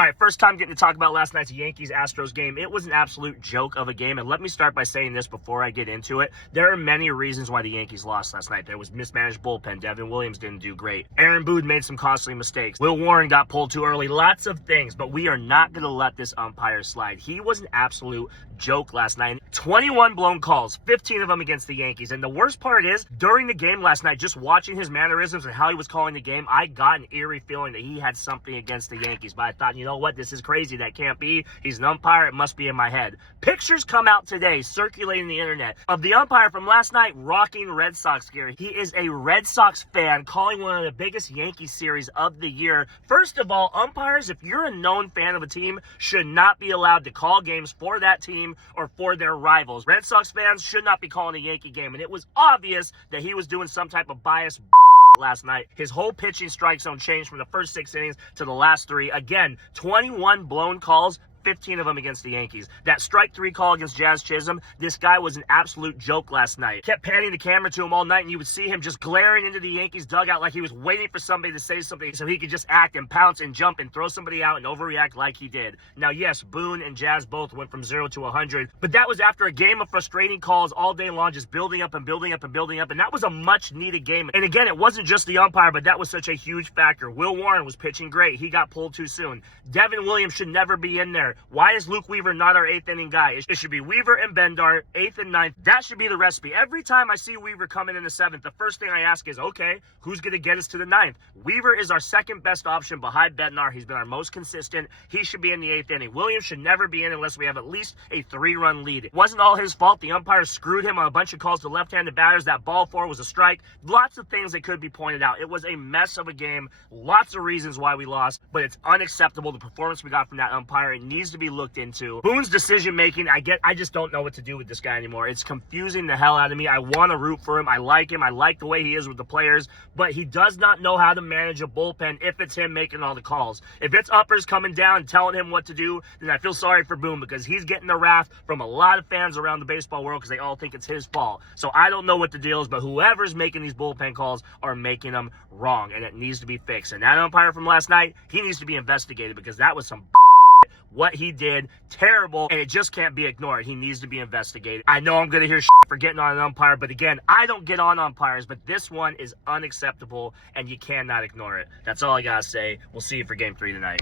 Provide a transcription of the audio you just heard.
All right, first time getting to talk about last night's Yankees-Astros game. It was an absolute joke of a game, and let me start by saying this before I get into it. There are many reasons why the Yankees lost last night. There was mismanaged bullpen. Devin Williams didn't do great. Aaron Boone made some costly mistakes. Will Warren got pulled too early. Lots of things, but we are not going to let this umpire slide. He was an absolute joke last night. 21 blown calls, 15 of them against the Yankees, and the worst part is, during the game last night, just watching his mannerisms and how he was calling the game, I got an eerie feeling that he had something against the Yankees, but I thought, you know what, this is crazy. That can't be. He's an umpire. It must be in my head. Pictures come out today, circulating the internet, of the umpire from last night rocking Red Sox gear. He is a Red Sox fan, calling one of the biggest Yankee series of the year. First of all, umpires, if you're a known fan of a team, should not be allowed to call games for that team or for their rivals. Red Sox fans should not be calling a Yankee game, and it was obvious that he was doing some type of bias last night. His whole pitching strike zone changed from the first 6 innings to the last 3. Again, 21 blown calls, 15 of them against the Yankees. That strike 3 call against Jazz Chisholm, this guy was an absolute joke last night. Kept panning the camera to him all night, and you would see him just glaring into the Yankees dugout like he was waiting for somebody to say something so he could just act and pounce and jump and throw somebody out and overreact like he did. Now, yes, Boone and Jazz both went from 0 to 100, but that was after a game of frustrating calls all day long, just building up and building up and building up, and that was a much-needed game. And again, it wasn't just the umpire, but that was such a huge factor. Will Warren was pitching great. He got pulled too soon. Devin Williams should never be in there. Why is Luke Weaver not our 8th inning guy? It should be Weaver and Bendar, 8th and 9th. That should be the recipe. Every time I see Weaver coming in the 7th, the first thing I ask is, okay, who's going to get us to the 9th? Weaver is our second best option behind Bednar. He's been our most consistent. He should be in the 8th inning. Williams should never be in unless we have at least a 3-run lead. It wasn't all his fault. The umpire screwed him on a bunch of calls to left-handed batters. That ball 4 was a strike. Lots of things that could be pointed out. It was a mess of a game. Lots of reasons why we lost, but it's unacceptable. The performance we got from that umpire, it needs to be looked into. Boone's decision making, I just don't know what to do with this guy anymore. It's confusing the hell out of me. I want to root for him. I like him. I like the way he is with the players, but he does not know how to manage a bullpen if it's him making all the calls. If it's uppers coming down and telling him what to do, then I feel sorry for Boone because he's getting the wrath from a lot of fans around the baseball world because they all think it's his fault. So I don't know what the deal is, but whoever's making these bullpen calls are making them wrong, and it needs to be fixed. And that umpire from last night, he needs to be investigated because that was some what he did, terrible, and it just can't be ignored. He needs to be investigated. I know I'm going to hear for getting on an umpire, but again, I don't get on umpires, but this one is unacceptable, and you cannot ignore it. That's all I got to say. We'll see you for Game 3 tonight.